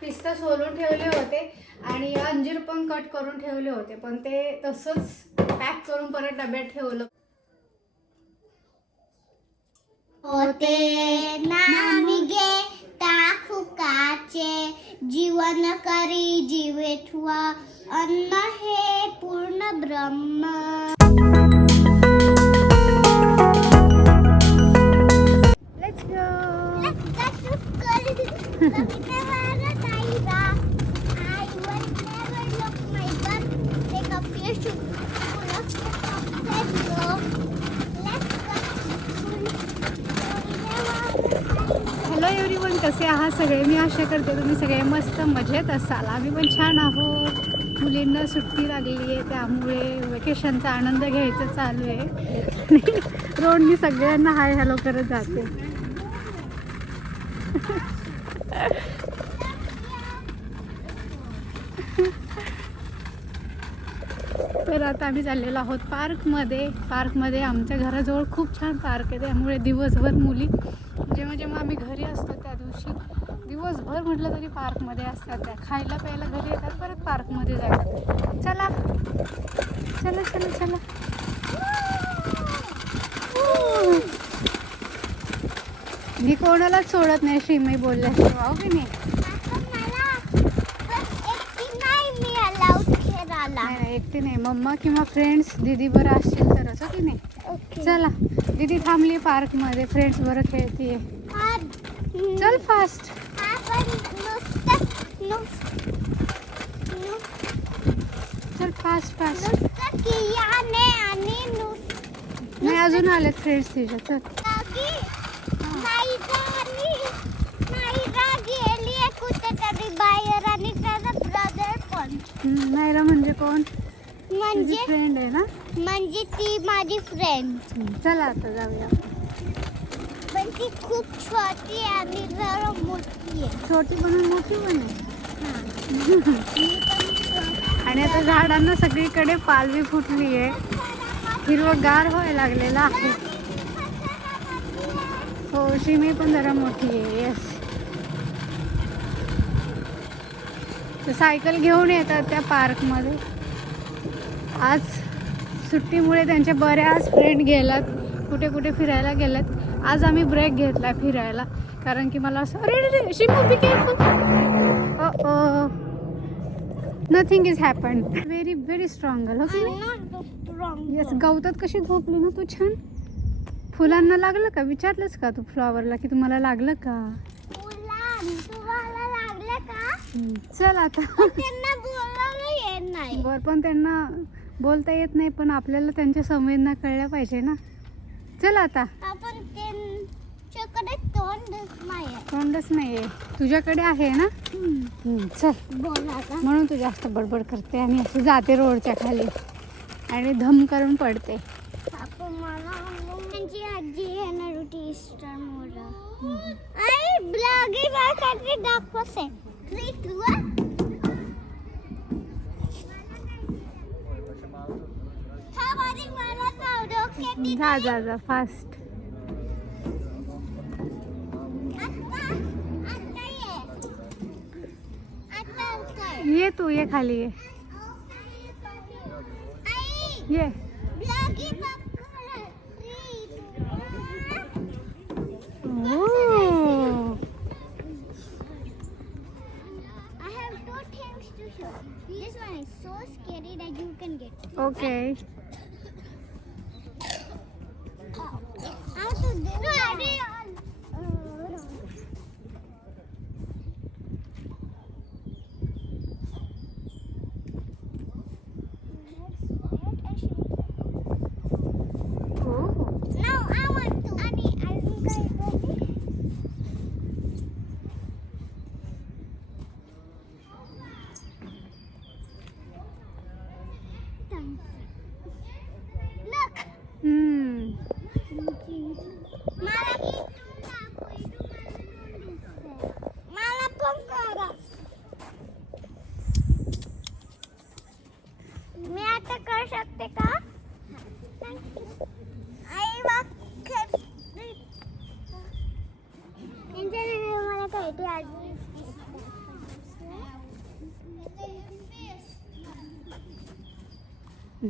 पिस्ता सोलून ठेवले होते आणि अंजीर पण कट करून ठेवले होते पण ते तसंच पॅक करून परत डब्यात ठेवलं. होते नामिगे टाकू काचे जीवन करी जीवेठवा अन्न हे पूर्ण ब्रह्म. लेट्स गो हॅलो सगळे मी आशा करते तुम्ही सगळे मस्त मजेत असाल. आम्ही पण छान आहोत. मुलींना सुट्टी लागली आहे त्यामुळे वेकेशनचा आनंद घ्यायचा चालू आहे. रोडनी सगळ्यांना हाय हॅलो करत जाते. तर आता आम्ही चाललेलो आहोत पार्कमध्ये. पार्कमध्ये आमच्या घराजवळ खूप छान पार्क आहे त्यामुळे दिवसभर मुली जेव्हा जेव्हा आम्ही घरी असतो त्या दिवशी दिवसभर म्हटलं तरी पार्कमध्ये असतात त्या. खायला प्यायला घरी येतात परत पार्कमध्ये जातात. चला. चला चला चला. मी कोणालाच सोडत नाही श्रीमई बोलल्याशिवाय हो की नाही? एकटी नाही. मम्मा किंवा फ्रेंड्स दीदी बरं असतील तरच हो की नाही? चला. दीदी थांबली पार्कमध्ये फ्रेंड्स बरं खेळतीये. चल फास्ट चल फास्ट फास्ट नाही अजून आलेत फ्रेंड्स तिच्या चल. बाहेर आणि त्याचा ब्रदर पण. हम्म, नायरा म्हणजे कोण? तुझी म्हणजे फ्रेंड आहे ना? म्हणजे ती माझी फ्रेंड हम्म, चला आता जाऊया. पण ती खूप छोटी आहे आणि जरा मोठी आहे. छोटी बनून मोठी पण आहे. आणि आता झाडांना सगळीकडे पालवी फुटली आहे हिरवगार व्हायला लागलेला आहे. हो शिमी पण जरा मोठी आहे येस तर सायकल घेऊन येतात त्या पार्कमध्ये. आज सुट्टीमुळे त्यांच्या बऱ्याच फ्रेंड गेलात कुठे कुठे फिरायला गेलात. आज आम्ही ब्रेक घेतला फिरायला कारण की मला असं अरे शिमू careful nothing is happen very very strong हो की I'm not so strong. Yes गवतात कशी झोपली ना तू छान? फुलांना लागलं का? विचारलंस का तू फ्लॉवरला की तुम्हाला लागलं का? तुम्हाला लागलं का? चल आता. त्यांना बोलायला येत नाही. बर पण त्यांना बोलता येत नाही पण आपल्याला त्यांच्या संवेदना कळल्या पाहिजे ना. चल आता. आपण त्यांच्याकडे तोंडच नाही. तोंडच नाहीये. तुझ्याकडे आहे ना? हम्म, चल. बोला का म्हणून तू जास्त बडबड करते आणि अशी जाते रोडच्या खाली. आणि धम करून पडते. आपण मला त्यांची आजी येणार होती इस्टर मोर आई ब्लॉगी माझ्यासाठी दाखवसे मला जा जा जा फास्ट ये तू ये खाली. ये. ये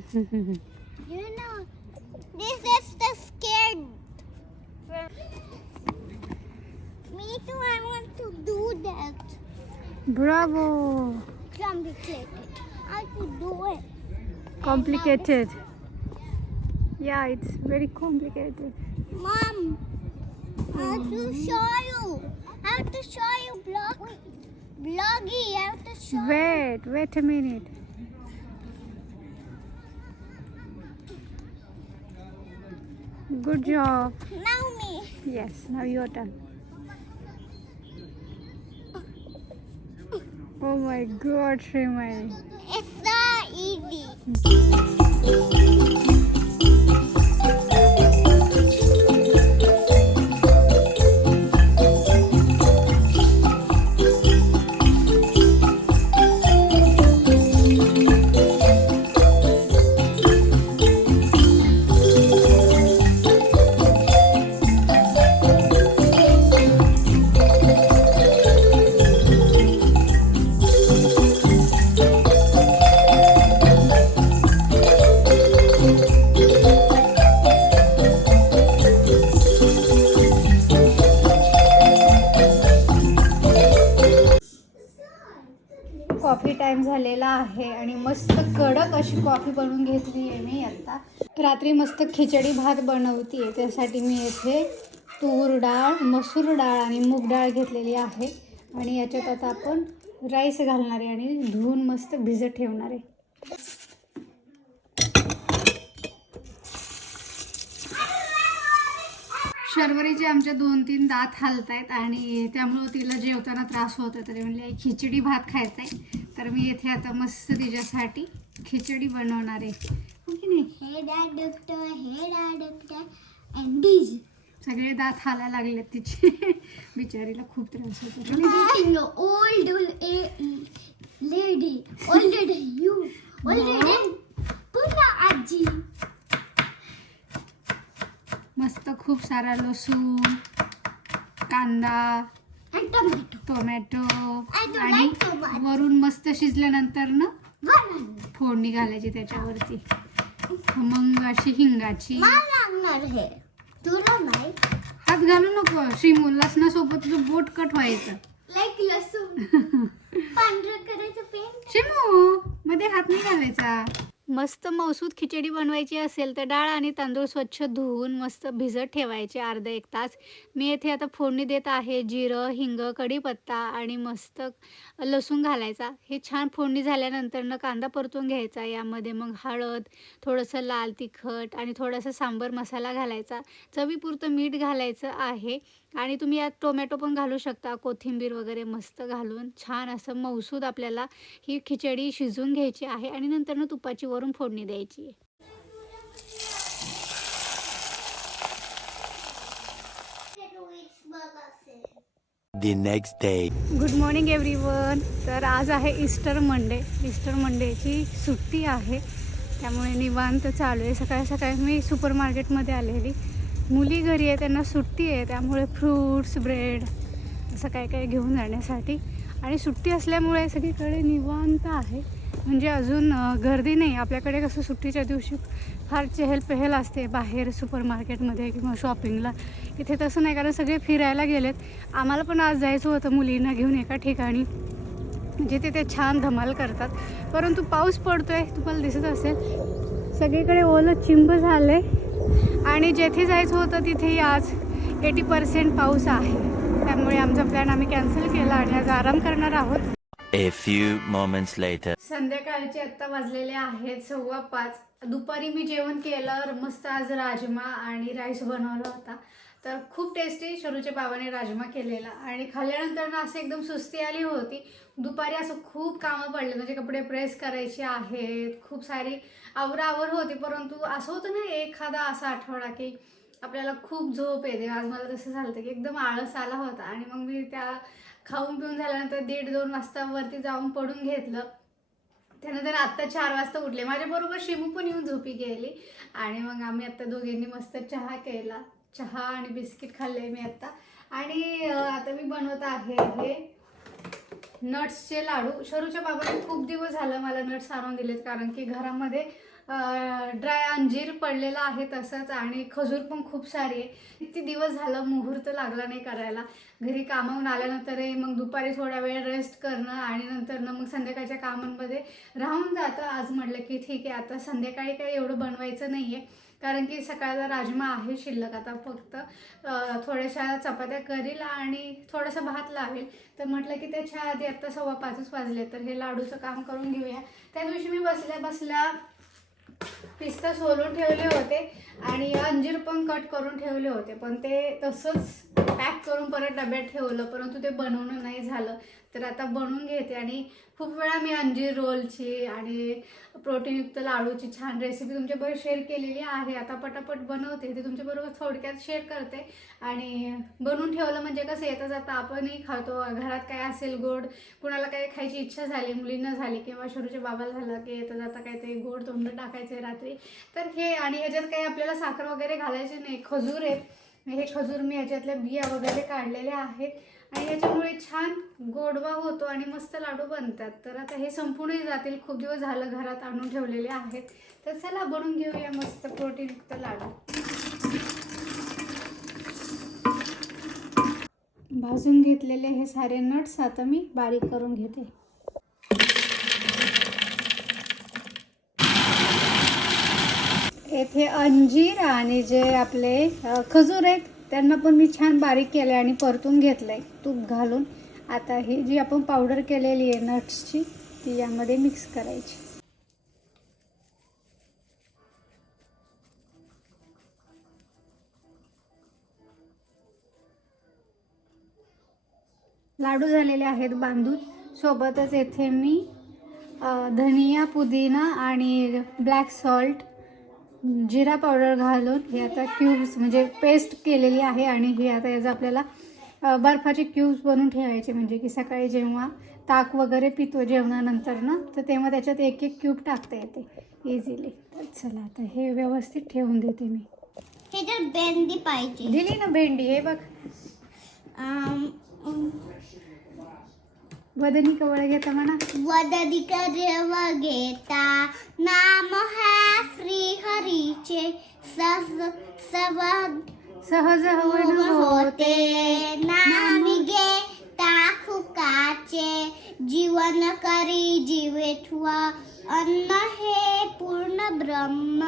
you know, this is the scared. Me too, I want to do that. Bravo. Complicated. I could do it. Complicated. Yeah, it's very complicated. Mom, I have to show you. I have to show you blog. Bloggy, I have to show Wait, wait a minute. Good job. Now me. Yes, now your turn. Oh my god, Shrimai. It's so easy. Coffee time झालेला आहे आणि मस्त कडक अशी coffee बनवून घेतली आहे मी आत्ता रात्री मस्त खिचडी भात बनवते त्यासाठी मी येथे तूर डाळ मसूर डाळ आणि मूग डाळ घेतलेली आहे. आणि याच्यात आता आपण राईस घालणार आहे आणि धुवून मस्त भिजत ठेवणार आहे. शर्वरीचे आमच्या दोन तीन दात हालत आहेत आणि त्यामुळं तिला जेवताना त्रास होत होता ते म्हणले खिचडी भात खायचा आहे तर मी येथे आता मस्त तिच्यासाठी खिचडी बनवणार आहे हो की नाही this. सगळे दात हालायला लागलेत तिचे बिचारीला खूप त्रास होतो. Older than you. Older than पुन्हा आजी. मस्त खूप सारा लसूण कांदा. टोमॅटो आणि. वरून मस्त शिजल्यानंतर ना. फोडणी घालायची त्याच्यावरती मग अशी हिंगाची. हात घालू नको श्रीमू लसणासोबत तुझं बोट कट व्हायचं Like लसूण. पांढरं करायचं पेंट. शिमू मध्ये हात नाही घालायचा मस्त मौसूद खिचडी बनवायची असेल तर डाळ आणि तांदूळ स्वच्छ धुवून मस्त भिजत ठेवायचे अर्धा एक तास. मी येथे आता फोडणी देत आहे जिरं हिंग कढीपत्ता आणि मस्त लसूण घालायचा. हे छान फोडणी झाल्यानंतर न कांदा परतून घ्यायचा. यामध्ये मग हळद थोडंसं लाल तिखट आणि थोडासा सांबर मसाला घालायचा. चवीपुरतं मीठ घालायचं आहे. आणि तुम्ही यात टोमॅटो पण घालू शकता कोथिंबीर वगैरे मस्त घालून. छान असं मौसूद आपल्याला ही खिचडी शिजवून घ्यायची आहे आणि नंतर तुपाची वरून फोडणी द्यायची next day. Good morning everyone तर आज आहे इस्टर मंडे इस्टर मंडेची सुट्टी आहे. त्यामुळे निवांत चालू आहे. सकाळी सकाळी मी सुपर मार्केटमध्ये आलेली. मुली घरी आहे त्यांना सुट्टी आहे त्यामुळे फ्रूट्स ब्रेड असं काय काय घेऊन जाण्यासाठी. आणि सुट्टी असल्यामुळे सगळीकडे निवांत आहे. म्हणजे अजून गर्दी नाही. आपल्याकडे कसं सुट्टीच्या दिवशी फार चहल पहल असते बाहेर सुपर मार्केटमध्ये किंवा शॉपिंगला. इथे तसं नाही कारण सगळे फिरायला गेलेत. आम्हाला पण आज जायचं होतं मुलींना घेऊन एका ठिकाणी. जिथे ते छान धमाल करतात. परंतु पाऊस पडतो आहे तुम्हाला दिसत असेल. सगळीकडे ओलं चिंब झालं आहे आणि जेथे जायचं होतं तिथेही आज एटी पर्सेंट पाऊस आहे. त्यामुळे आमचा प्लॅन आम्ही कॅन्सल केला आणि आज आराम करणार आहोत. A few moments later. संध्याकाळचे आत्ता वाजलेले आहेत सव्वा पाच. दुपारी मी जेवण केलं मस्त आज राजमा आणि राईस बनवला होता. तर खूप टेस्टी शरूच्या बाबाने राजमा केलेला. आणि खाल्ल्यानंतर ना असं एकदम सुस्ती आली होती. दुपारी असं खूप कामं पडले. म्हणजे कपडे प्रेस करायचे आहेत. खूप सारी आवरावर होती. परंतु असं होतं ना एखादा असा आठवडा की आपल्याला खूप झोप येते. आज मला तसं झालं होतं की एकदम आळस आला होता. आणि मग मी त्या खाऊन पिऊन झाल्यानंतर दीड दोन वाजता वरती जाऊन पडून घेतलं. त्यानंतर आत्ता चार वाजता उठले. माझ्याबरोबर शिमू पण येऊन झोपी गेली. आणि मग आम्ही आत्ता दोघींनी मस्त चहा केला. चहा आणि बिस्किट खाल्ले मी आत्ता. आणि आता मी बनवत आहे हे नट्सचे लाडू. शरूच्या बाबाने खूप दिवस झालं मला नट्स आणून दिलेत कारण की घरामध्ये ड्राय अंजीर पडलेला आहे तसंच आणि खजूर पण खूप सारी. आहे किती दिवस झालं मुहूर्त लागला नाही करायला. घरी कामावून आल्यानंतरही मग दुपारी थोडा वेळ रेस्ट करणं आणि नंतर मग संध्याकाळच्या कामांमध्ये राहून जातं. आज म्हटलं की ठीक आहे आता संध्याकाळी काही एवढं बनवायचं नाही आहे कारण की सकाळचा राजमा आहे शिल्लक. आता फक्त थोड्याशा चपात्या करील आणि थोडासा भात लावेल. तर म्हटलं की त्याच्या आधी आत्ता सव्वा पाचच वाजले तर हे लाडूचं काम करून घेऊया. त्या दिवशी मी बसल्या बसल्या पिस्ता सोलून ठेवले होते आणि अंजीर पण कट करून ठेवले होते. पण ते तसंच पॅक करून परत डब्यात ठेवलं परंतु ते बनवणं नाही झालं. तर आता बनवून घेते आणि खूप वेळा मी अंजीर रोलची आणि प्रोटीनयुक्त लाडूची छान रेसिपी तुमच्याबरोबर शेअर केलेली आहे. आता पटापट बनवते ते तुमच्याबरोबर थोडक्यात शेअर करते. आणि बनवून ठेवलं म्हणजे कसं येतं जाता आपणही खातो घरात काय असेल गोड कुणाला काही खायची इच्छा झाली मुलींना झाली किंवा शरूच्या बाबाला झालं की येतं जाता काहीतरी गोड तोंड टाकायचं रात्री. तर हे आणि ह्याच्यात काही आपल्याला साखर वगैरे घालायचे नाही. खजूर आहेत हे खजूर मी ह्याच्यातल्या बिया वगैरे काढलेल्या आहेत. आणि ह्याच्यामुळे छान गोडवा होतो आणि मस्त लाडू बनतात. तर आता हे संपूर्णही जातील. खूप दिवस झालं घरात आणून ठेवलेले आहेत. तर चला बनवून घेऊया मस्त प्रोटीनयुक्त लाडू. भाजून घेतलेले हे सारे नट्स आता मी बारीक करून घेते. येथे अंजीर आणि जे आपले खजूर आहेत त्यांना पण मी छान बारीक केलं आणि परतून घेतलं आहे तूप घालून. आता ही जी आपण पावडर केलेली आहे नट्सची ती यामध्ये मिक्स करायची. लाडू झालेले आहेत बांधून सोबतच येथे मी धनिया पुदिना आणि ब्लॅक सॉल्ट जिरा पावडर घालून हे आता क्यूब्स म्हणजे पेस्ट केलेली आहे आणि हे आता याचं आपल्याला बर्फाचे क्यूब्स बनवून ठेवायचे. म्हणजे की सकाळी जेव्हा ताक वगैरे पितो जेवणानंतर ना तर तेव्हा त्याच्यात एक एक क्यूब टाकता येते. इझिली तर चला आता हे व्यवस्थित ठेवून देते मी. ह्याच्यात बेंदी पाहिजे. दिली ना भेंडी हे बघ. वदनी कवळ घेता म्हणा. वददिक देव घेता. नाम है हरीचे सस सव सहज हवन होते. नामी घेता खुकाचे जीवन करी जीवे ठुवा अन्न हे पूर्ण ब्रह्म.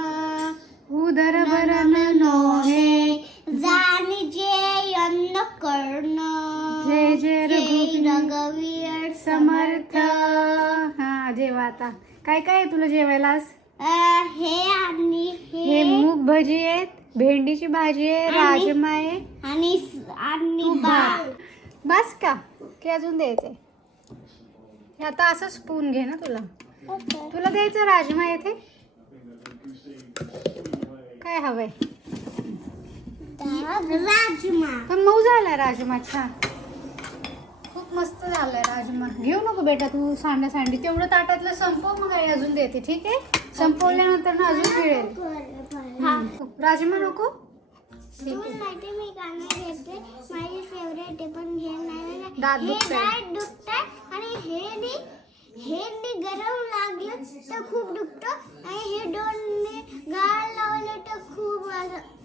उदर भरण नोहे. जाणी जे अन्न कर्ण. जय जय रघुवीर समर्थ. हा जेवा आता. काय काय तुला जेवायला आज अ, हे आणि हे मूग भजी आहेत भेंडीची भाजी आहे राजमा आहे. आणि आणि बस का? की अजून द्यायचंय. हे आता असं स्पून घे ना तुला. तुला द्यायचं राजमा येथे? काय हवंय? राजमा. पण मऊ झालाय राजमा छान. खूप मस्त झालाय राजमा. घेऊ नको बेटा तू सांडा सांडी. तेवढं ताटातलं संपव मग आई अजून देते. ठीक आहे? संपवल्यानंतर ना अजून पिळेल राजमा नको. माहिती मी गाणं घेते. माझी फेवरेट आहे पण हे नाही दात हे दुखताय. दुखतंय आणि हे नी हे नी गरम लागलं तर खूप दुखतं. आणि हे गाळ लावलं तर खूप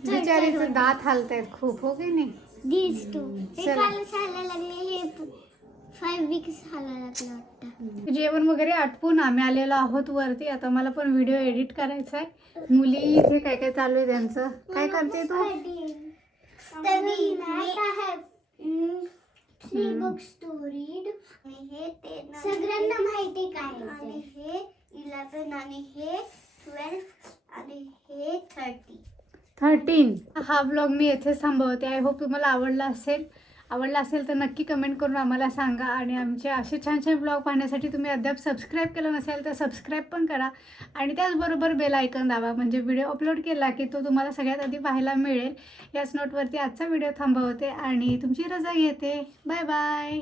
बिचारीचे दात हालतायत खूप हो की नाही? टू हे. काल लागले. फाईव्ह वीक्स वाटतं. जेवण वगैरे आटपून आम्ही आलेलो आहोत वरती. आता मला पण व्हिडिओ एडिट करायचा आहे. मुली इथे काय काय चालू आहे त्यांचं? काय करते तू? थ्री बुक्स टू रीड हे ते सगळ्यांना माहिती काय आणि हे इलेवन आणि हे ट्वेल्व आणि हे थर्टी थर्टीन हा ब्लॉग मी येथेच थांबवते. आय होप तुम्हाला आवडला असेल. आवडला असेल तर नक्की कमेंट करून आम्हाला सांगा आणि आमचे असे छान छान ब्लॉग पाहण्यासाठी तुम्ही अद्याप सबस्क्राईब केलं नसेल तर सबस्क्राईब पण करा. आणि त्याचबरोबर बेल आयकन दाबा म्हणजे व्हिडिओ अपलोड केला की तो तुम्हाला सगळ्यात आधी पाहायला मिळेल. याच नोटवरती आजचा व्हिडिओ थांबवते आणि तुमची रजा घेते. Bye bye